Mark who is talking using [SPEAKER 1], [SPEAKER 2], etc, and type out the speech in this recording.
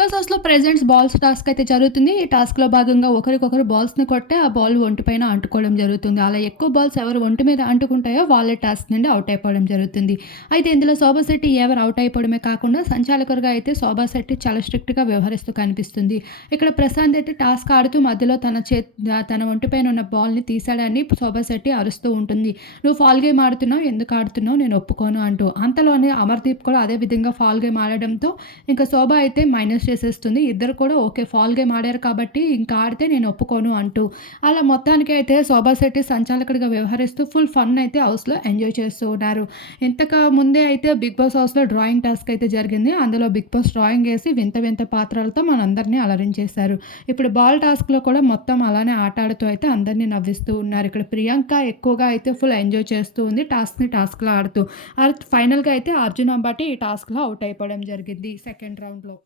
[SPEAKER 1] Boss హౌస్‌లో presents balls task అయితే జరుగుతుంది. ఈ టాస్క్‌లో భాగంగా ఒకరికొకరు బాల్స్‌ని కొట్టే ఆ బాల్ ఒంటిపైన అంటుకోవడం జరుగుతుంది. అలా ఎక్కువ బాల్స్ ఎవరు ఒంటి మీద అంటుకుంటాయో వాళ్ళే టాస్క్ నుండి అవుట్ అయిపోవడం జరుగుతుంది. అయితే ఇందులో శోభా శెట్టి ఎవరు అవుట్ అయిపోవడమే కాకుండా సంచాలకులుగా అయితే శోభా శెట్టి చాలా స్ట్రిక్ట్‌గా వ్యవహరిస్తూ కనిపిస్తుంది. ఇక్కడ ప్రశాంత్ అయితే టాస్క్ ఆడుతూ మధ్యలో తన చే తన ఒంటిపైన ఉన్న బాల్‌ని తీసాడని శోభా శెట్టి అరుస్తూ ఉంటుంది. "నువ్వు ఫాల్ గేమ్ ఆడుతున్నావు. ఎందుకు ఆడుతున్నావు? నేను ఒప్పుకోను" అంటూ. అంతలోనే అమర్‌దీప్ కూడా అదే విధంగా ఫాల్ గేమ్ ఆడడంతో ఇంకా శోభ అయితే మైనస్ చేసేస్తుంది. ఇద్దరు కూడా ఓకే. ఫాల్ గేమ్ ఆడారు కాబట్టి ఇంకా ఆడితే నేను ఒప్పుకోను అంటూ. అలా మొత్తానికి అయితే శోభా శెట్టి సంచాలకుడిగా వ్యవహరిస్తూ ఫుల్ ఫన్ అయితే హౌస్‌లో ఎంజాయ్ చేస్తూ ఉన్నారు. ఇంతకు ముందే అయితే బిగ్ బాస్ హౌస్‌లో డ్రాయింగ్ టాస్క్ అయితే జరిగింది. అందులో బిగ్ బాస్ డ్రాయింగ్ వేసి వింత వింత పాత్రలతో మనందరినీ అలరించేశారు. ఇప్పుడు బాల్ టాస్క్‌లో కూడా మొత్తం అలానే ఆట ఆడుతూ అయితే అందరిని నవ్విస్తూ ఉన్నారు. ఇక్కడ ప్రియాంక ఎక్కువగా అయితే ఫుల్ ఎంజాయ్ చేస్తూ ఉంది. టాస్క్‌ని టాస్క్లో ఆడుతూ. ఫైనల్‌గా అయితే అర్జున్ అంబాటి ఈ టాస్క్‌లో అవుట్ అయిపోవడం జరిగింది సెకండ్ రౌండ్‌లో.